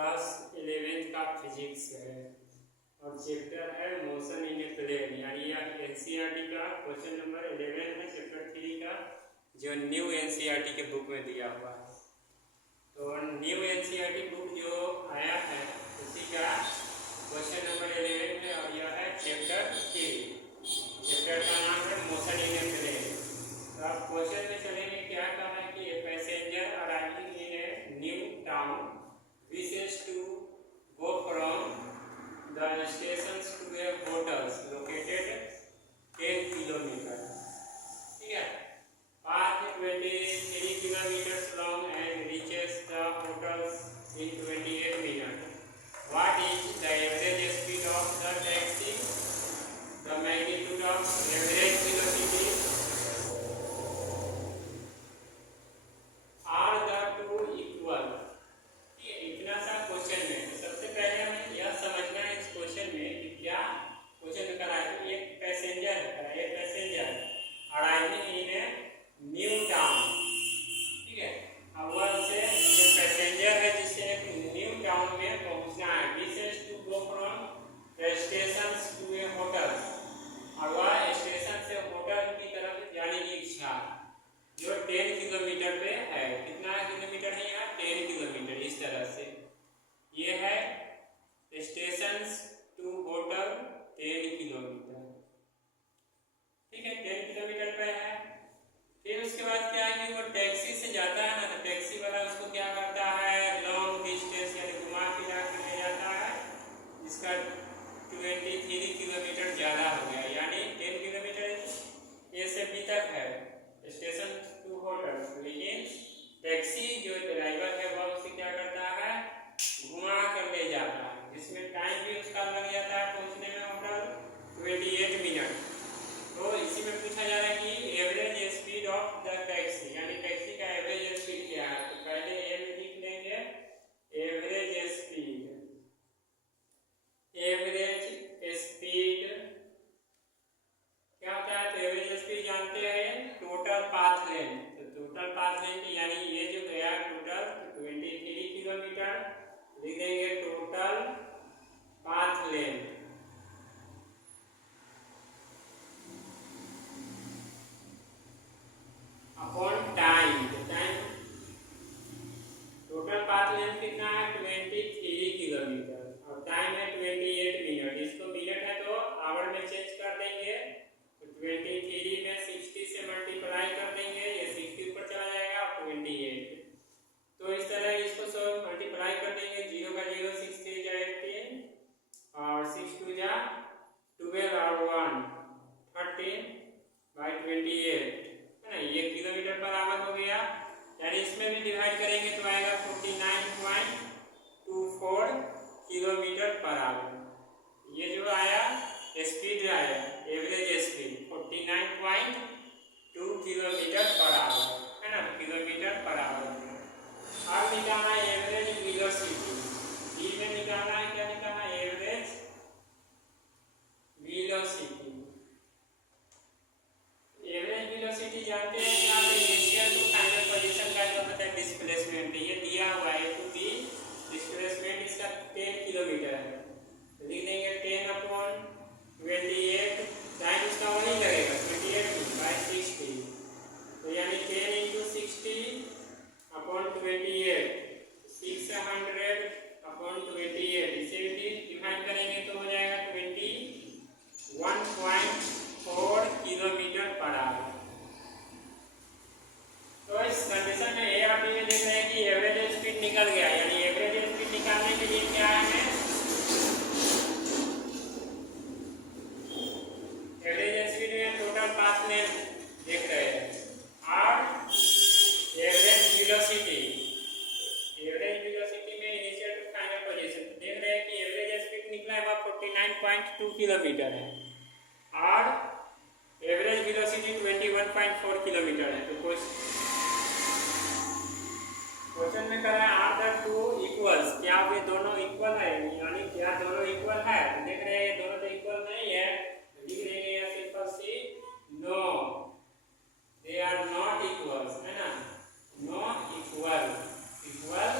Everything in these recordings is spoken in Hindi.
क्लास 11th का फिजिक्स है और चैप्टर है मोशन इन ए प्लेन, यानी यह एनसीईआरटी का क्वेश्चन नंबर 11 है चैप्टर 3 का, जो न्यू एनसीईआरटी के बुक में दिया हुआ है। तो न्यू एनसीईआरटी बुक जो आया है उसी का क्वेश्चन नंबर 11 है और यह है चैप्टर 3। चैप्टर का नाम है मोशन इन ए प्लेन। तो आप क्वेश्चन में चलेंगे, क्या कहा है कि a passenger arriving in a new town wishes to go from the stations to a hotels located 10 kilometer. ठीक है, path 23 kilometers long and reaches the hotels in 28 minutes. What is the average speed of the taxi? The magnitude of average velocity? Are the two equal? इतना सा क्वेश्चन में सबसे पहले हमें यह समझना है इस क्वेश्चन में कि क्या क्वेश्चन में करा है कि एक passenger arriving in a new town. ठीक है, अब वह से ये पैसेंजर है जिसे एक न्यू टाउन में पहुंचना है। Wishes to go from the station to a hotel, और वह स्टेशन से होटल की तरफ जाने की इच्छा जो 10 किलोमीटर पे है। कितना किलोमीटर है यहाँ? 10 किलोमीटर। इस तरह से ये है स्टेशन टू होटल 10 किलोमीटर। ठीक है, 10 किलोमीटर पे है। फिर उसके बाद क्या है कि वो टैक्सी से जाता है ना, तो टैक्सी वाला उसको क्या करता है, लॉन्ग डिस्टेंस यानी घुमा फिरा कर ले जाता है, जिसका 23 किलोमीटर ज़्यादा हो गया, यानी 10 किलोमीटर ए से बी तक है स्टेशन टू होटल। लेकिन टैक्सी जो ड्राइवर है वह उसे क्या करता है, घुमा कर ले जाता है, जिसमें टाइम भी उसका लग जाता है पहुंचने में होटल 28 मिनट। तो इसी में पूछा जा रहा है कि average speed of the taxi, यानी टैक्सी का एवरेज स्पीड क्या है। तो पहले ए में लिख लेंगे एवरेज स्पीड। एवरेज स्पीड क्या होता है? तो एवरेज स्पीड जानते हैं टोटल पाथ लेंथ। तो टोटल पाथ लेंथ यानी ये जो गया टोटल 23 किलोमीटर, लिख देंगे total path length upon time. Time total path length कितना है? 23 किलोमीटर और टाइम है 28 मिनट। इसको मिनट है तो आवर में चेंज कर देंगे, तो 23 में 60 से मल्टीप्लाई कर देंगे, ये 60 ऊपर चला जाएगा और 28। तो इस तरह इसको सब मल्टीप्लाई कर देंगे, 0 का 0 6 3 जा 18 और 6 2 जा 12 और 1 13 बाई 28 है ना, ये किलोमीटर पर आवर हो गया। यानी इसमें भी डिवाइड करेंगे तो आएगा 49.24 किलोमीटर पर आवर। ये जो आया स्पीड आया average speed 49.2 kilometre per hour है ना, किलोमीटर पर आवर। अब निकालना है एवरेज वेलोसिटी। बी में निकालना है, क्या निकालना है? Average velocity. एवरेज वेलोसिटी जानते हैं यहाँ पे इनिशियल टू फाइनल पोजीशन का जो होता है डिस्प्लेसमेंट, ये दिया हुआ है टू बी डिस्प्लेसमेंट इसका 10 किलोमीटर है, तो लिख देंगे 10 अपॉन 28। टाइम इसका वही लगेगा 28 बाई 60, तो यानी 10 इंटू 60 अपॉन 28, 600 अपॉन 28। इसे भी डिवाइड करेंगे तो हो जाएगा 21.4 किलोमीटर पर आवर। तो इस कंडीशन में ए और बी में देख रहे हैं कि एवरेज स्पीड निकल गया, यानी एवरेज स्पीड निकालने के लिए क्या है, एवरेज स्पीड में टोटल पाथ लेंथ देख रहे हैं और एवरेज वेलोसिटी। एवरेज वेलोसिटी में इनिशियल टू फाइनल पोजीशन देख रहे हैं कि एवरेज स्पीड निकला है वह 49.2 किलोमीटर है और एवरेज वेलोसिटी 21.4 किलोमीटर है। तो क्वेश्चन में कर रहा है आर द टू इक्वल्स, क्या वे दोनों इक्वल है, यानी क्या दोनों इक्वल है। देख रहे हैं दोनों तो इक्वल नहीं है, लिख देंगे या सिंपल सी no they are not equals, है ना, नो इक्वल, इक्वल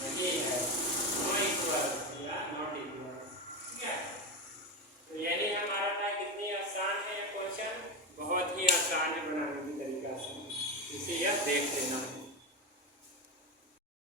नहीं है। क्वेश्चन बहुत ही आसान है बनाने की तरीका से, इसे यह देख लेना है।